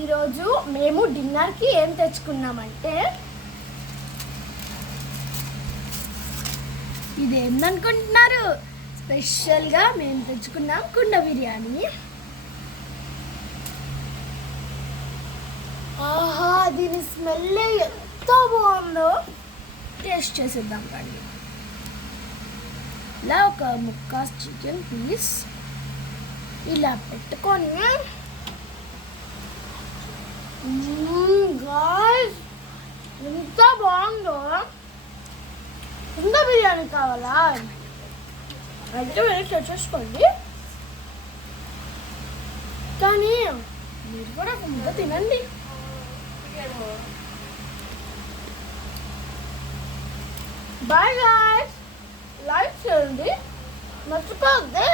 ఈరోజు మేము డిన్నర్కి ఏం తెచ్చుకున్నామంటే ఇది ఏందనుకుంటున్నారు? స్పెషల్గా మేము తెచ్చుకున్నాం కుండ బిర్యానీ. ఆహా, దీని స్మెల్ ఎంత బాగుందో, టేస్ట్ చేసేద్దాం కానీ. ఇలా ఒక ముక్క చికెన్ పీస్ ఇలా పెట్టుకొని గాయ్స్ ఎంత బాగుందో. కుండ బిర్యానీ కావాలా అయితే వెళ్ళి తెచ్చేసుకోండి, కానీ మీరు కూడా ఒక ముద్ద తినండి. బాయ్ గాయ్స్, లైక్ చేయండి, మర్చిపోద్ది.